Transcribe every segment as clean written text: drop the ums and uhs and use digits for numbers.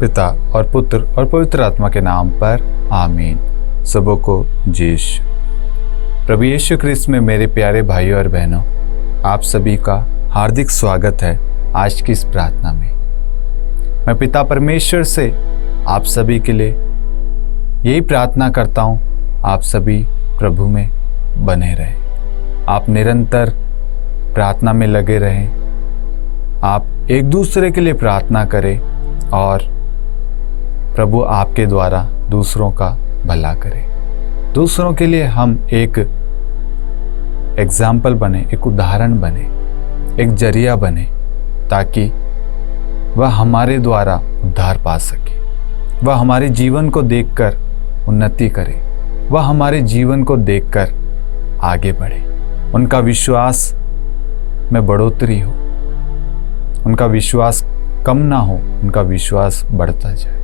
पिता और पुत्र और पवित्र आत्मा के नाम पर आमीन। सबों को जय यीशु। प्रभु यीशु ख्रिस्त में मेरे प्यारे भाइयों और बहनों, आप सभी का हार्दिक स्वागत है आज की इस प्रार्थना में। मैं पिता परमेश्वर से आप सभी के लिए यही प्रार्थना करता हूँ, आप सभी प्रभु में बने रहें, आप निरंतर प्रार्थना में लगे रहें, आप एक दूसरे के लिए प्रार्थना करें और प्रभु आपके द्वारा दूसरों का भला करे। दूसरों के लिए हम एक एग्जाम्पल बने, एक उदाहरण बने, एक जरिया बने, ताकि वह हमारे द्वारा उद्धार पा सके, वह हमारे जीवन को देखकर उन्नति करे, वह हमारे जीवन को देखकर आगे बढ़े, उनका विश्वास में बढ़ोतरी हो, उनका विश्वास कम ना हो, उनका विश्वास बढ़ता जाए।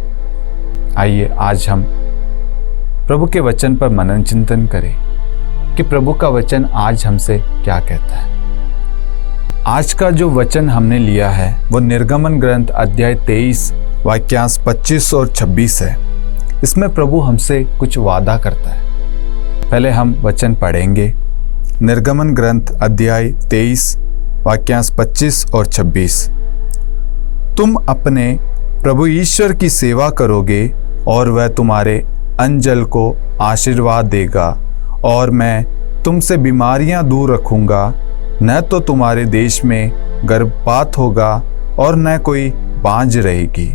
आइए आज हम प्रभु के वचन पर मनन चिंतन करें कि प्रभु का वचन आज हमसे क्या कहता है। आज का जो वचन हमने लिया है वो निर्गमन ग्रंथ अध्याय 23 वाक्यांश 25 और 26 है। इसमें प्रभु हमसे कुछ वादा करता है। पहले हम वचन पढ़ेंगे। निर्गमन ग्रंथ अध्याय 23 वाक्यांश 25 और 26। तुम अपने प्रभु ईश्वर की सेवा करोगे और वह तुम्हारे अंजल को आशीर्वाद देगा, और मैं तुमसे बीमारियां दूर रखूंगा। न तो तुम्हारे देश में गर्भपात होगा और न कोई बांझ रहेगी।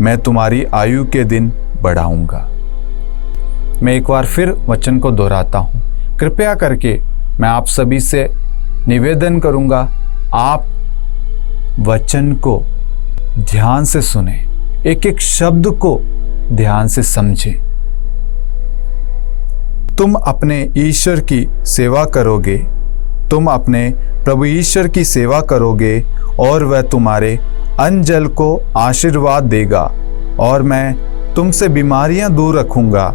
मैं तुम्हारी आयु के दिन बढ़ाऊंगा। मैं एक बार फिर वचन को दोहराता हूँ। कृपया करके मैं आप सभी से निवेदन करूंगा, आप वचन को ध्यान से सुने, एक एक शब्द को ध्यान से समझें। तुम अपने ईश्वर की सेवा करोगे, तुम अपने प्रभु ईश्वर की सेवा करोगे और वह तुम्हारे अंजल को आशीर्वाद देगा, और मैं तुमसे बीमारियां दूर रखूंगा।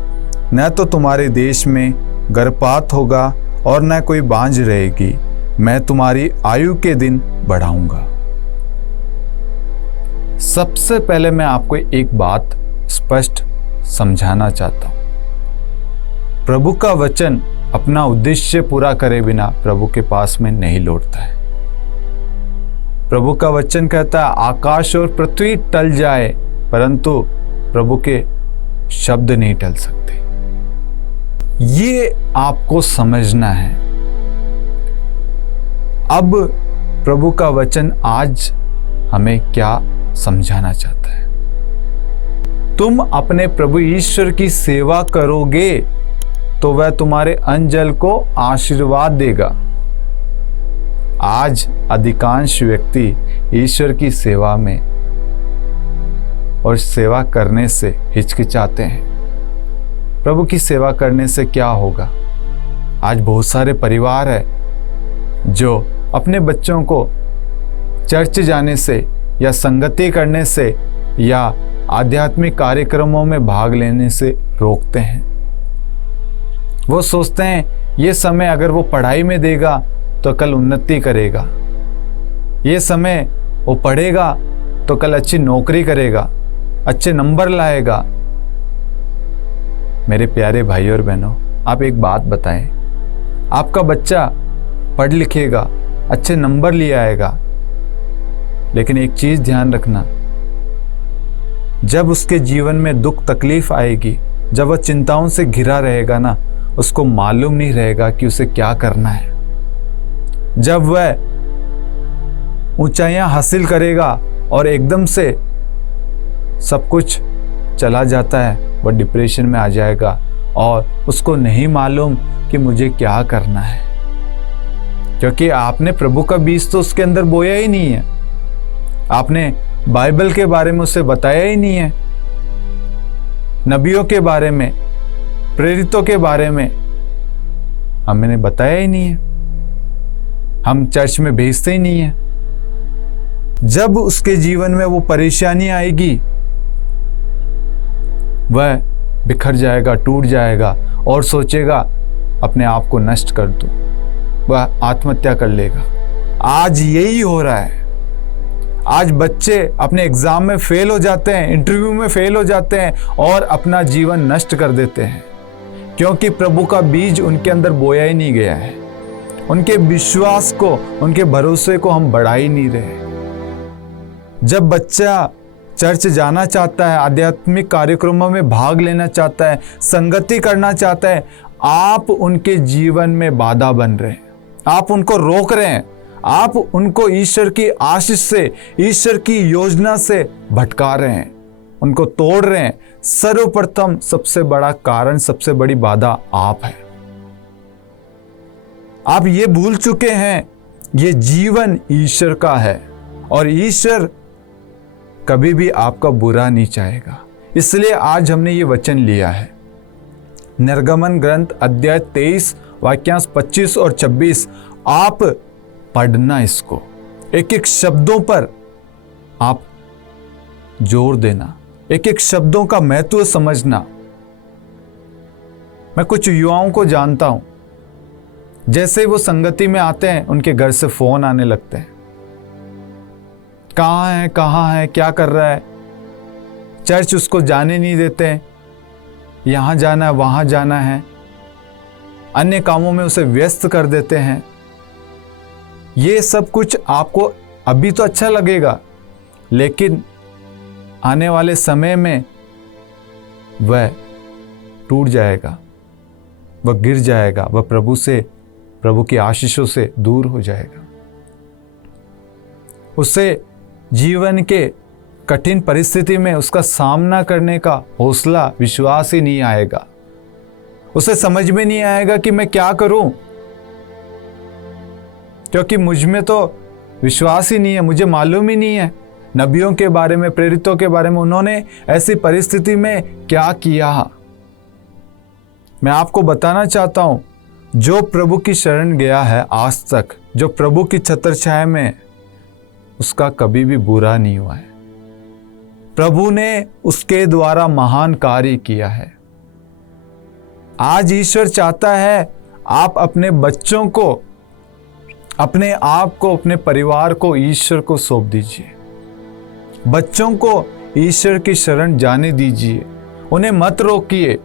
न तो तुम्हारे देश में गर्भपात होगा और न कोई बांझ रहेगी। मैं तुम्हारी आयु के दिन बढ़ाऊंगा। सबसे पहले मैं आपको एक बात स्पष्ट समझाना चाहता हूं। प्रभु का वचन अपना उद्देश्य पूरा करे बिना प्रभु के पास में नहीं लौटता है। प्रभु का वचन कहता है आकाश और पृथ्वी टल जाए, परंतु प्रभु के शब्द नहीं टल सकते। ये आपको समझना है। अब प्रभु का वचन आज हमें क्या समझाना चाहता है। तुम अपने प्रभु ईश्वर की सेवा करोगे तो वह तुम्हारे अंजल को आशीर्वाद देगा। आज अधिकांश व्यक्ति ईश्वर की सेवा में और सेवा करने से हिचकिचाते हैं। प्रभु की सेवा करने से क्या होगा? आज बहुत सारे परिवार है जो अपने बच्चों को चर्च जाने से या संगति करने से या आध्यात्मिक कार्यक्रमों में भाग लेने से रोकते हैं। वो सोचते हैं ये समय अगर वो पढ़ाई में देगा तो कल उन्नति करेगा, ये समय वो पढ़ेगा तो कल अच्छी नौकरी करेगा, अच्छे नंबर लाएगा। मेरे प्यारे भाई और बहनों, आप एक बात बताएं, आपका बच्चा पढ़ लिखेगा, अच्छे नंबर लिए आएगा, लेकिन एक चीज ध्यान रखना, जब उसके जीवन में दुख तकलीफ आएगी, जब वह चिंताओं से घिरा रहेगा ना, उसको मालूम नहीं रहेगा कि उसे क्या करना है। जब वह ऊंचाइयां हासिल करेगा और एकदम से सब कुछ चला जाता है, वह डिप्रेशन में आ जाएगा और उसको नहीं मालूम कि मुझे क्या करना है, क्योंकि आपने प्रभु का बीज तो उसके अंदर बोया ही नहीं है। आपने बाइबल के बारे में उसे बताया ही नहीं है, नबियों के बारे में, प्रेरितों के बारे में हमने बताया ही नहीं है, हम चर्च में भेजते ही नहीं है। जब उसके जीवन में वो परेशानी आएगी, वह बिखर जाएगा, टूट जाएगा और सोचेगा अपने आप को नष्ट कर दूं, वह आत्महत्या कर लेगा। आज यही हो रहा है। आज बच्चे अपने एग्जाम में फेल हो जाते हैं, इंटरव्यू में फेल हो जाते हैं और अपना जीवन नष्ट कर देते हैं, क्योंकि प्रभु का बीज उनके अंदर बोया ही नहीं गया है। उनके विश्वास को, उनके भरोसे को हम बढ़ा ही नहीं रहे। जब बच्चा चर्च जाना चाहता है, आध्यात्मिक कार्यक्रमों में भाग लेना चाहता है, संगति करना चाहता है, आप उनके जीवन में बाधा बन रहे हैं, आप उनको रोक रहे हैं, आप उनको ईश्वर की आशीष से, ईश्वर की योजना से भटका रहे हैं, उनको तोड़ रहे हैं। सर्वप्रथम सबसे बड़ा कारण, सबसे बड़ी बाधा आप है। आप ये भूल चुके हैं ये जीवन ईश्वर का है और ईश्वर कभी भी आपका बुरा नहीं चाहेगा। इसलिए आज हमने ये वचन लिया है, निर्गमन ग्रंथ अध्याय 23 वाक्यांश 25 और 26। आप पढ़ना, इसको एक एक शब्दों पर आप जोर देना, एक एक शब्दों का महत्व समझना। मैं कुछ युवाओं को जानता हूं, जैसे वो संगति में आते हैं उनके घर से फोन आने लगते हैं, कहाँ है, क्या कर रहा है। चर्च उसको जाने नहीं देते हैं, यहाँ जाना है, वहाँ जाना है, अन्य कामों में उसे व्यस्त कर देते हैं। ये सब कुछ आपको अभी तो अच्छा लगेगा, लेकिन आने वाले समय में वह टूट जाएगा, वह गिर जाएगा, वह प्रभु की आशीषों से दूर हो जाएगा। उसे जीवन के कठिन परिस्थिति में उसका सामना करने का हौसला, विश्वास ही नहीं आएगा। उसे समझ में नहीं आएगा कि मैं क्या करूं, क्योंकि मुझ में तो विश्वास ही नहीं है, मुझे मालूम ही नहीं है नबियों के बारे में, प्रेरितों के बारे में, उन्होंने ऐसी परिस्थिति में क्या किया। मैं आपको बताना चाहता हूं, जो प्रभु की शरण गया है आज तक, जो प्रभु की छत्र छाया में, उसका कभी भी बुरा नहीं हुआ है। प्रभु ने उसके द्वारा महान कार्य किया है। आज ईश्वर चाहता है आप अपने बच्चों को, अपने आप को, अपने परिवार को ईश्वर को सौंप दीजिए। बच्चों को ईश्वर की शरण जाने दीजिए, उन्हें मत रोकिए।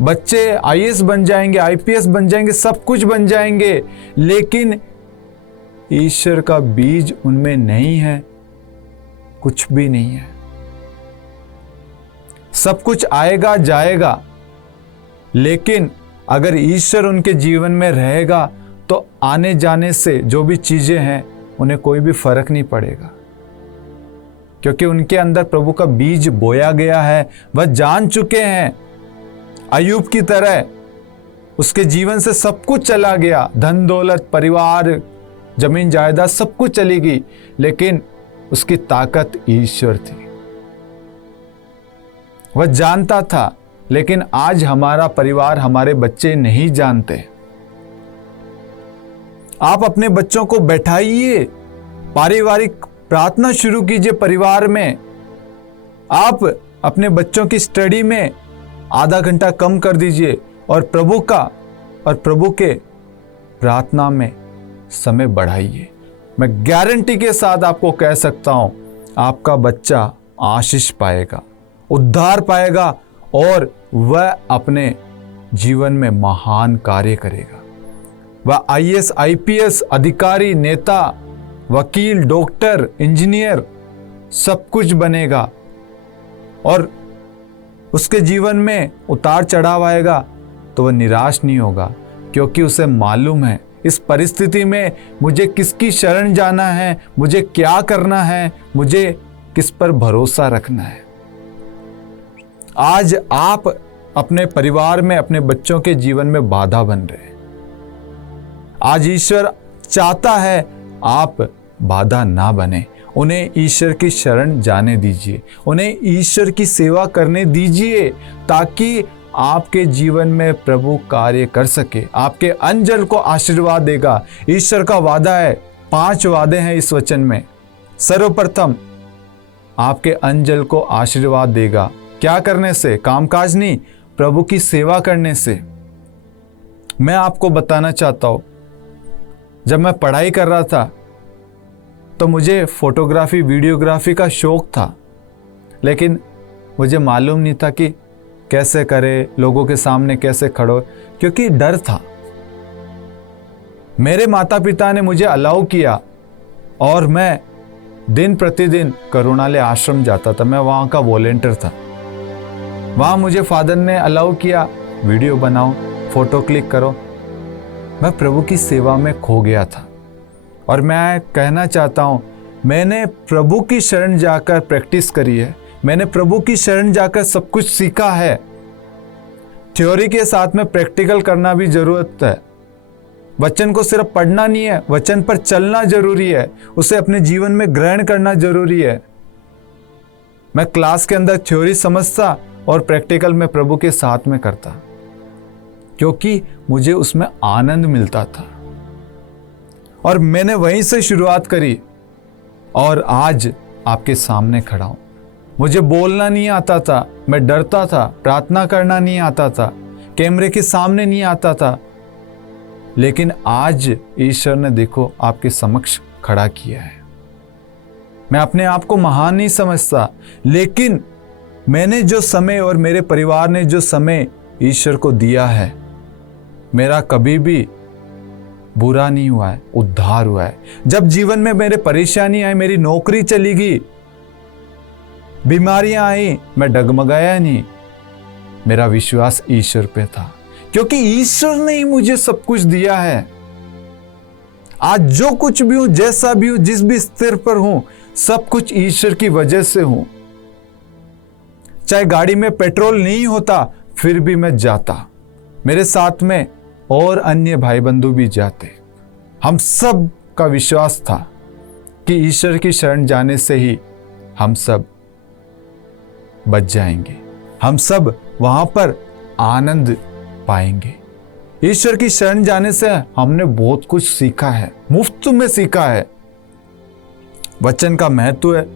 बच्चे आईएएस बन जाएंगे, आईपीएस बन जाएंगे, सब कुछ बन जाएंगे, लेकिन ईश्वर का बीज उनमें नहीं है, कुछ भी नहीं है। सब कुछ आएगा जाएगा, लेकिन अगर ईश्वर उनके जीवन में रहेगा तो आने जाने से जो भी चीजें हैं उन्हें कोई भी फर्क नहीं पड़ेगा, क्योंकि उनके अंदर प्रभु का बीज बोया गया है। वह जान चुके हैं, अय्यूब की तरह उसके जीवन से सब कुछ चला गया, धन दौलत, परिवार, जमीन जायदाद, सब कुछ चली गई, लेकिन उसकी ताकत ईश्वर थी। वह जानता था, लेकिन आज हमारा परिवार, हमारे बच्चे नहीं जानते। आप अपने बच्चों को बैठाइए, पारिवारिक प्रार्थना शुरू कीजिए परिवार में। आप अपने बच्चों की स्टडी में आधा घंटा कम कर दीजिए और प्रभु के प्रार्थना में समय बढ़ाइए। मैं गारंटी के साथ आपको कह सकता हूं, आपका बच्चा आशीष पाएगा, उद्धार पाएगा और वह अपने जीवन में महान कार्य करेगा। वह आईएएस, आईपीएस अधिकारी, नेता, वकील, डॉक्टर, इंजीनियर, सब कुछ बनेगा। और उसके जीवन में उतार चढ़ाव आएगा तो वह निराश नहीं होगा, क्योंकि उसे मालूम है इस परिस्थिति में मुझे किसकी शरण जाना है, मुझे क्या करना है, मुझे किस पर भरोसा रखना है। आज आप अपने परिवार में, अपने बच्चों के जीवन में बाधा बन रहे हैं। आज ईश्वर चाहता है आप बाधा ना बने, उन्हें ईश्वर की शरण जाने दीजिए, उन्हें ईश्वर की सेवा करने दीजिए, ताकि आपके जीवन में प्रभु कार्य कर सके, आपके अंजल को आशीर्वाद देगा। ईश्वर का वादा है, 5 वादे हैं इस वचन में। सर्वप्रथम आपके अंजल को आशीर्वाद देगा, क्या करने से? कामकाज नहीं, प्रभु की सेवा करने से। मैं आपको बताना चाहता हूं, जब मैं पढ़ाई कर रहा था तो मुझे फोटोग्राफी वीडियोग्राफी का शौक था, लेकिन मुझे मालूम नहीं था कि कैसे करे, लोगों के सामने कैसे खड़ो, क्योंकि डर था। मेरे माता पिता ने मुझे अलाउ किया और मैं दिन प्रतिदिन करुणालय आश्रम जाता था। मैं वहाँ का वॉलेंटियर था। वहाँ मुझे फादर ने अलाउ किया, वीडियो बनाओ, फोटो क्लिक करो। मैं प्रभु की सेवा में खो गया था। और मैं कहना चाहता हूँ, मैंने प्रभु की शरण जाकर प्रैक्टिस करी है। मैंने प्रभु की शरण जाकर सब कुछ सीखा है। थ्योरी के साथ में प्रैक्टिकल करना भी जरूरत है। वचन को सिर्फ पढ़ना नहीं है, वचन पर चलना जरूरी है, उसे अपने जीवन में ग्रहण करना जरूरी है। मैं क्लास के अंदर थ्योरी समझता और प्रैक्टिकल में प्रभु के साथ में करता, क्योंकि मुझे उसमें आनंद मिलता था। और मैंने वहीं से शुरुआत करी और आज आपके सामने खड़ा हूं। मुझे बोलना नहीं आता था, मैं डरता था, प्रार्थना करना नहीं आता था, कैमरे के सामने नहीं आता था, लेकिन आज ईश्वर ने देखो आपके समक्ष खड़ा किया है। मैं अपने आप को महान नहीं समझता, लेकिन मैंने जो समय और मेरे परिवार ने जो समय ईश्वर को दिया है, मेरा कभी भी बुरा नहीं हुआ है, उद्धार हुआ है। जब जीवन में मेरे परेशानी आई, मेरी नौकरी चली गई, बीमारियां आई, मैं डगमगाया नहीं। मेरा विश्वास ईश्वर पे था, क्योंकि ईश्वर ने ही मुझे सब कुछ दिया है। आज जो कुछ भी हूं, जैसा भी हूं, जिस भी स्तर पर हूं, सब कुछ ईश्वर की वजह से हूं। चाहे गाड़ी में पेट्रोल नहीं होता, फिर भी मैं जाता। मेरे साथ में और अन्य भाई बंधु भी जाते। हम सब का विश्वास था कि ईश्वर की शरण जाने से ही हम सब बच जाएंगे, हम सब वहां पर आनंद पाएंगे। ईश्वर की शरण जाने से हमने बहुत कुछ सीखा है, मुफ्त में सीखा है। वचन का महत्व है,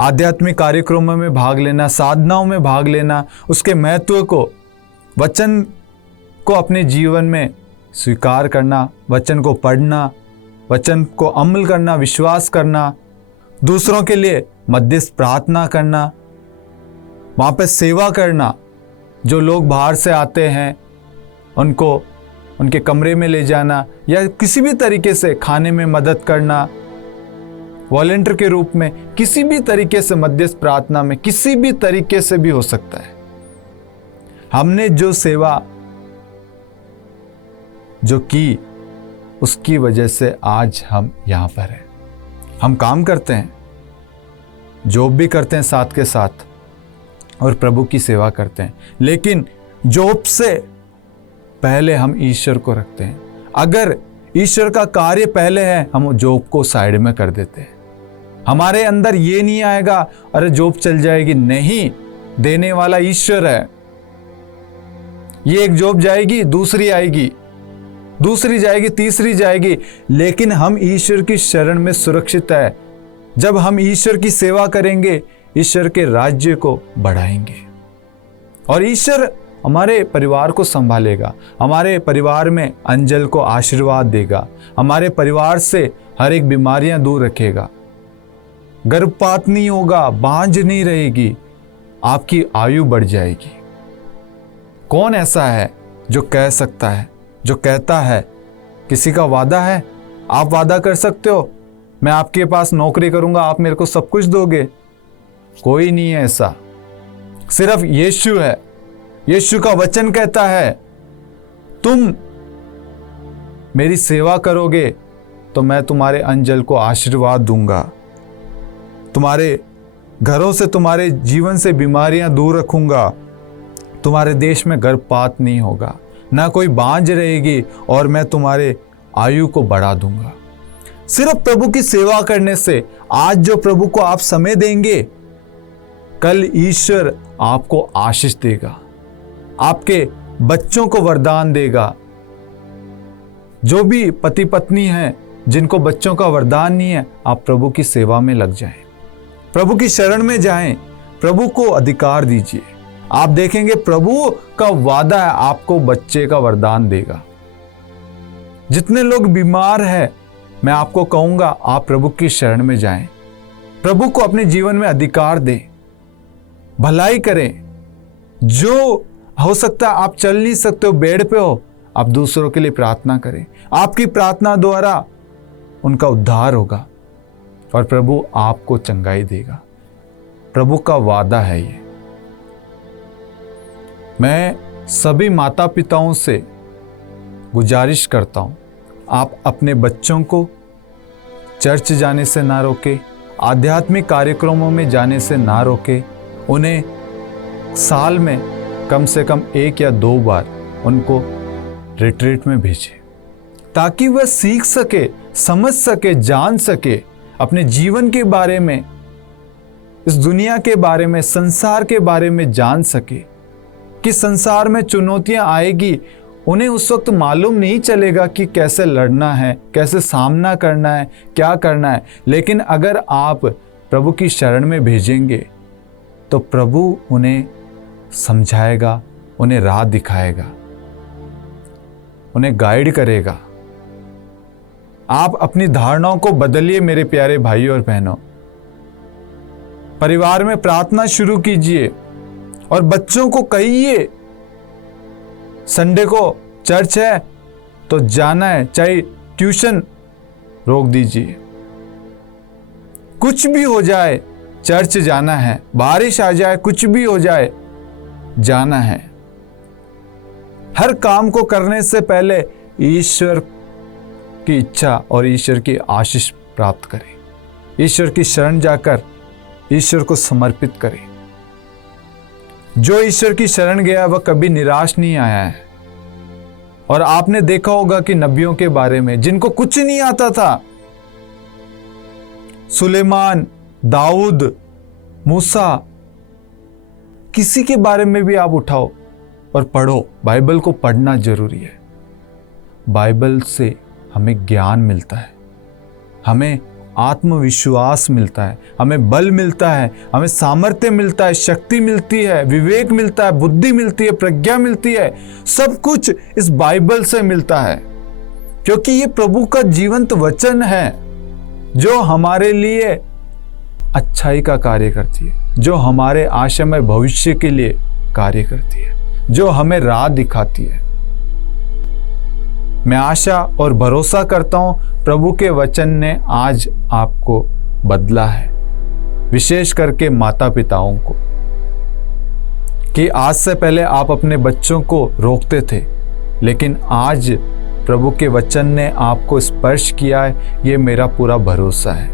आध्यात्मिक कार्यक्रमों में भाग लेना, साधनाओं में भाग लेना, उसके महत्व को, वचन को अपने जीवन में स्वीकार करना, वचन को पढ़ना, वचन को अमल करना, विश्वास करना, दूसरों के लिए मध्यस्थ प्रार्थना करना, वहाँ पे सेवा करना। जो लोग बाहर से आते हैं उनको उनके कमरे में ले जाना या किसी भी तरीके से खाने में मदद करना, वॉलंटियर के रूप में, किसी भी तरीके से, मध्यस्थ प्रार्थना में, किसी भी तरीके से भी हो सकता है। हमने जो सेवा जो की, उसकी वजह से आज हम यहाँ पर हैं। हम काम करते हैं, जॉब भी करते हैं साथ के साथ, और प्रभु की सेवा करते हैं, लेकिन जॉब से पहले हम ईश्वर को रखते हैं। अगर ईश्वर का कार्य पहले है, हम जॉब को साइड में कर देते हैं। हमारे अंदर ये नहीं आएगा अरे जॉब चल जाएगी, नहीं, देने वाला ईश्वर है। ये एक जॉब जाएगी, दूसरी आएगी, दूसरी जाएगी, तीसरी जाएगी, लेकिन हम ईश्वर की शरण में सुरक्षित है। जब हम ईश्वर की सेवा करेंगे, ईश्वर के राज्य को बढ़ाएंगे और ईश्वर हमारे परिवार को संभालेगा, हमारे परिवार में अंजल को आशीर्वाद देगा, हमारे परिवार से हर एक बीमारियां दूर रखेगा, गर्भपात नहीं होगा, बांझ नहीं रहेगी, आपकी आयु बढ़ जाएगी। कौन ऐसा है जो कह सकता है, जो कहता है? किसी का वादा है? आप वादा कर सकते हो मैं आपके पास नौकरी करूंगा, आप मेरे को सब कुछ दोगे? कोई नहीं है ऐसा, सिर्फ यीशु है। यीशु का वचन कहता है, तुम मेरी सेवा करोगे तो मैं तुम्हारे अंजल को आशीर्वाद दूंगा, तुम्हारे घरों से, तुम्हारे जीवन से बीमारियां दूर रखूंगा, तुम्हारे देश में गर्भपात नहीं होगा, ना कोई बांझ रहेगी, और मैं तुम्हारे आयु को बढ़ा दूंगा। सिर्फ प्रभु की सेवा करने से, आज जो प्रभु को आप समय देंगे, कल ईश्वर आपको आशीष देगा, आपके बच्चों को वरदान देगा। जो भी पति पत्नी हैं जिनको बच्चों का वरदान नहीं है, आप प्रभु की सेवा में लग जाएं, प्रभु की शरण में जाएं, प्रभु को अधिकार दीजिए। आप देखेंगे प्रभु का वादा है, आपको बच्चे का वरदान देगा। जितने लोग बीमार हैं, मैं आपको कहूँगा आप प्रभु की शरण में जाएं, प्रभु को अपने जीवन में अधिकार दें, भलाई करें। जो हो सकता है आप चल नहीं सकते हो, बेड पे हो, आप दूसरों के लिए प्रार्थना करें। आपकी प्रार्थना द्वारा उनका उद्धार होगा और प्रभु आपको चंगाई देगा। प्रभु का वादा है ये। मैं सभी माता पिताओं से गुजारिश करता हूँ, आप अपने बच्चों को चर्च जाने से ना रोके, आध्यात्मिक कार्यक्रमों में जाने से ना रोके। उन्हें साल में कम से कम 1 या 2 बार उनको रिट्रीट में भेजें, ताकि वह सीख सके, समझ सके, जान सके अपने जीवन के बारे में, इस दुनिया के बारे में, संसार के बारे में जान सके कि संसार में चुनौतियां आएगी। उन्हें उस वक्त मालूम नहीं चलेगा कि कैसे लड़ना है, कैसे सामना करना है, क्या करना है। लेकिन अगर आप प्रभु की शरण में भेजेंगे तो प्रभु उन्हें समझाएगा, उन्हें राह दिखाएगा, उन्हें गाइड करेगा। आप अपनी धारणाओं को बदलिए मेरे प्यारे भाइयों और बहनों। परिवार में प्रार्थना शुरू कीजिए और बच्चों को कहिए संडे को चर्च है तो जाना है, चाहे ट्यूशन रोक दीजिए, कुछ भी हो जाए चर्च जाना है, बारिश आ जाए, कुछ भी हो जाए जाना है। हर काम को करने से पहले ईश्वर की इच्छा और ईश्वर की आशीष प्राप्त करें। ईश्वर की शरण जाकर ईश्वर को समर्पित करें। जो ईश्वर की शरण गया वह कभी निराश नहीं आया है। और आपने देखा होगा कि नबियों के बारे में जिनको कुछ नहीं आता था, सुलेमान, दाऊद, मूसा, किसी के बारे में भी आप उठाओ और पढ़ो। बाइबल को पढ़ना जरूरी है। बाइबल से हमें ज्ञान मिलता है, हमें आत्मविश्वास मिलता है, हमें बल मिलता है, हमें सामर्थ्य मिलता है, शक्ति मिलती है, विवेक मिलता है, बुद्धि मिलती है, प्रज्ञा मिलती है। सब कुछ इस बाइबल से मिलता है, क्योंकि ये प्रभु का जीवंत वचन है जो हमारे लिए अच्छाई का कार्य करती है, जो हमारे आशामय भविष्य के लिए कार्य करती है, जो हमें राह दिखाती है। मैं आशा और भरोसा करता हूं प्रभु के वचन ने आज आपको बदला है, विशेष करके माता पिताओं को, कि आज से पहले आप अपने बच्चों को रोकते थे, लेकिन आज प्रभु के वचन ने आपको स्पर्श किया है। ये मेरा पूरा भरोसा है।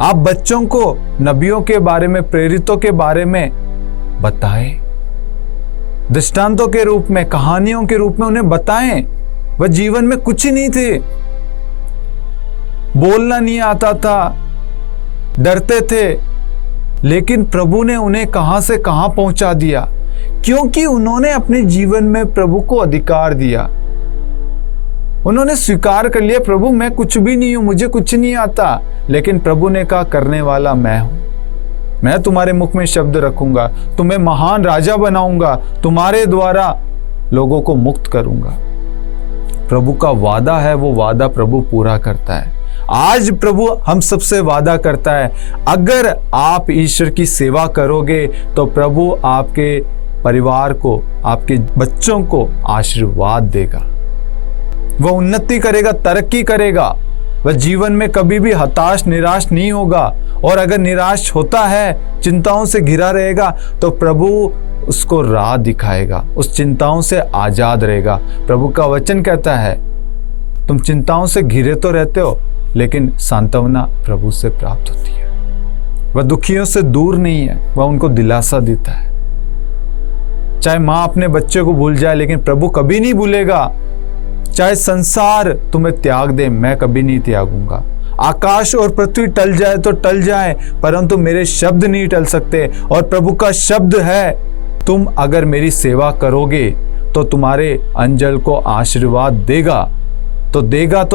आप बच्चों को नबियों के बारे में, प्रेरितों के बारे में बताएं, दृष्टांतों के रूप में, कहानियों के रूप में उन्हें बताएं। वह जीवन में कुछ ही नहीं थे, बोलना नहीं आता था, डरते थे, लेकिन प्रभु ने उन्हें कहां से कहां पहुंचा दिया, क्योंकि उन्होंने अपने जीवन में प्रभु को अधिकार दिया। उन्होंने स्वीकार कर लिया, प्रभु मैं कुछ भी नहीं हूं, मुझे कुछ नहीं आता, लेकिन प्रभु ने कहा करने वाला मैं हूं। मैं तुम्हारे मुख में शब्द रखूंगा, तुम्हें महान राजा बनाऊंगा, तुम्हारे द्वारा लोगों को मुक्त करूंगा। प्रभु का वादा है, वो वादा प्रभु पूरा करता है। आज प्रभु हम सबसे वादा करता है, अगर आप ईश्वर की सेवा करोगे तो प्रभु आपके परिवार को, आपके बच्चों को आशीर्वाद देगा। वह उन्नति करेगा, तरक्की करेगा। वह जीवन में कभी भी हताश, निराश नहीं होगा। और अगर निराश होता है, चिंताओं से घिरा रहेगा, तो प्रभु उसको राह दिखाएगा, उस चिंताओं से आजाद रहेगा। प्रभु का वचन कहता है, तुम चिंताओं से घिरे तो रहते हो, लेकिन सांत्वना प्रभु से प्राप्त होती है। वह दुखियों से दूर नहीं है, वह उनको दिलासा देता है। चाहे माँ अपने बच्चे को भूल जाए, लेकिन प्रभु कभी नहीं भूलेगा। चाहे संसार तुम्हें त्याग दे, मैं कभी नहीं त्यागूंगा। आकाश और पृथ्वी टल जाए तो टल जाए, परंतु मेरे शब्द नहीं टल सकते। और प्रभु का शब्द है, तुम अगर मेरी सेवा करोगे तो तुम्हारे अंजल को आशीर्वाद देगा, तो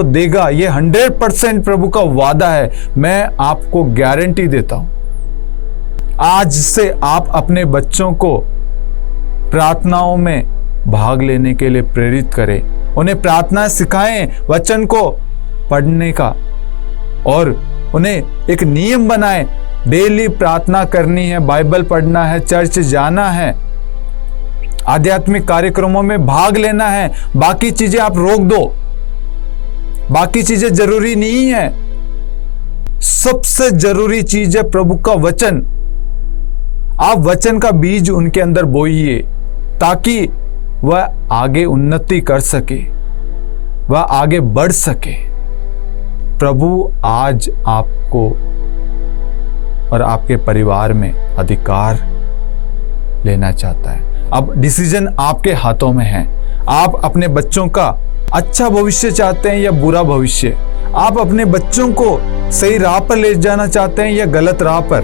देगा। ये 100% प्रभु का वादा है। मैं आपको गारंटी देता हूं। आज से आप अपने बच्चों को प्रार्थनाओं में भाग लेने के लिए प्रेरित करें, उन्हें प्रार्थना सिखाएं, वचन को पढ़ने का, और उन्हें एक नियम बनाए, डेली प्रार्थना करनी है, बाइबल पढ़ना है, चर्च जाना है, आध्यात्मिक कार्यक्रमों में भाग लेना है। बाकी चीजें आप रोक दो, बाकी चीजें जरूरी नहीं है। सबसे जरूरी चीज है प्रभु का वचन। आप वचन का बीज उनके अंदर बोइए ताकि वह आगे उन्नति कर सके, वह आगे बढ़ सके। प्रभु आज आपको और आपके परिवार में अधिकार लेना चाहता है। अब डिसीजन आपके हाथों में है। आप अपने बच्चों का अच्छा भविष्य चाहते हैं या बुरा भविष्य? आप अपने बच्चों को सही राह पर ले जाना चाहते हैं या गलत राह पर?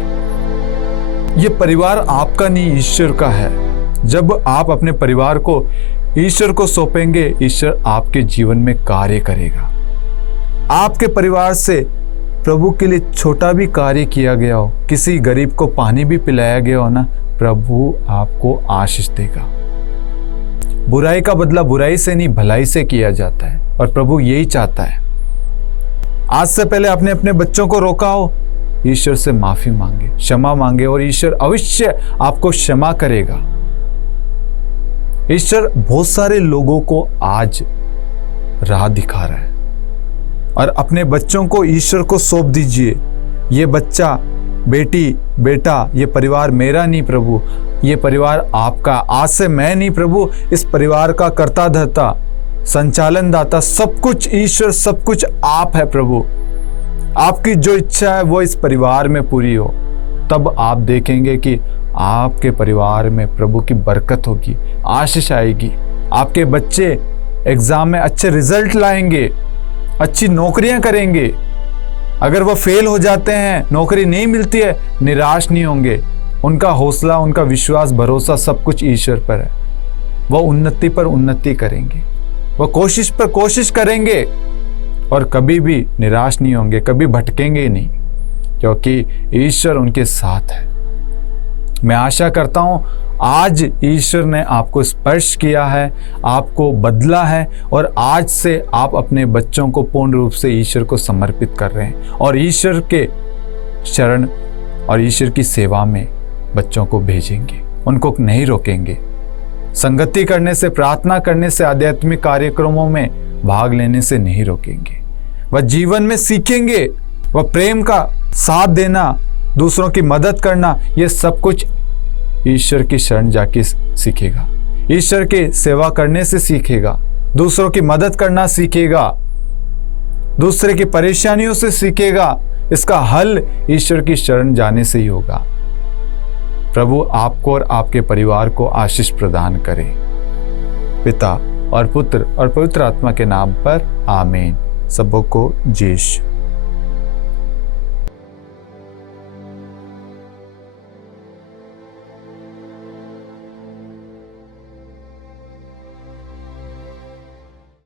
यह परिवार आपका नहीं, ईश्वर का है। जब आप अपने परिवार को ईश्वर को सौंपेंगे, ईश्वर आपके जीवन में कार्य करेगा। आपके परिवार से प्रभु के लिए छोटा भी कार्य किया गया हो, किसी गरीब को पानी भी पिलाया गया हो ना, प्रभु आपको आशीष देगा। बुराई का बदला बुराई से नहीं, भलाई से किया जाता है, और प्रभु यही चाहता है। आज से पहले आपने अपने बच्चों को रोका हो, ईश्वर से माफी मांगे, क्षमा मांगे, और ईश्वर अवश्य आपको क्षमा करेगा। ईश्वर बहुत सारे लोगों को आज राह दिखा रहा है, और अपने बच्चों को ईश्वर को सौंप दीजिए। ये बच्चा, बेटी, बेटा, ये परिवार मेरा नहीं प्रभु, ये परिवार आपका। आज से मैं नहीं प्रभु, इस परिवार का कर्ता धर्ता, संचालन दाता, सब कुछ ईश्वर, सब कुछ आप है प्रभु। आपकी जो इच्छा है वो इस परिवार में पूरी हो। तब आप देखेंगे कि आपके परिवार में प्रभु की बरकत होगी, आशीष आएगी। आपके बच्चे एग्जाम में अच्छे रिजल्ट लाएंगे, अच्छी नौकरियां करेंगे। अगर वो फेल हो जाते हैं, नौकरी नहीं मिलती है, निराश नहीं होंगे। उनका हौसला, उनका विश्वास, भरोसा सब कुछ ईश्वर पर है। वह उन्नति पर उन्नति करेंगे, वह कोशिश पर कोशिश करेंगे, और कभी भी निराश नहीं होंगे, कभी भटकेंगे नहीं, क्योंकि ईश्वर उनके साथ है। मैं आशा करता हूं आज ईश्वर ने आपको स्पर्श किया है, आपको बदला है, और आज से आप अपने बच्चों को पूर्ण रूप से ईश्वर को समर्पित कर रहे हैं, और ईश्वर के शरण और ईश्वर की सेवा में बच्चों को भेजेंगे, उनको नहीं रोकेंगे। संगति करने से, प्रार्थना करने से, आध्यात्मिक कार्यक्रमों में भाग लेने से नहीं रोकेंगे। वह जीवन में सीखेंगे, वह प्रेम का साथ देना, दूसरों की मदद करना, ये सब कुछ ईश्वर की शरण जाके सीखेगा। ईश्वर की सेवा करने से सीखेगा, दूसरों की मदद करना सीखेगा, दूसरे की परेशानियों से सीखेगा। इसका हल ईश्वर की शरण जाने से ही होगा। प्रभु आपको और आपके परिवार को आशीष प्रदान करे। पिता और पुत्र और पवित्र आत्मा के नाम पर आमीन। सबों को जय यीशु।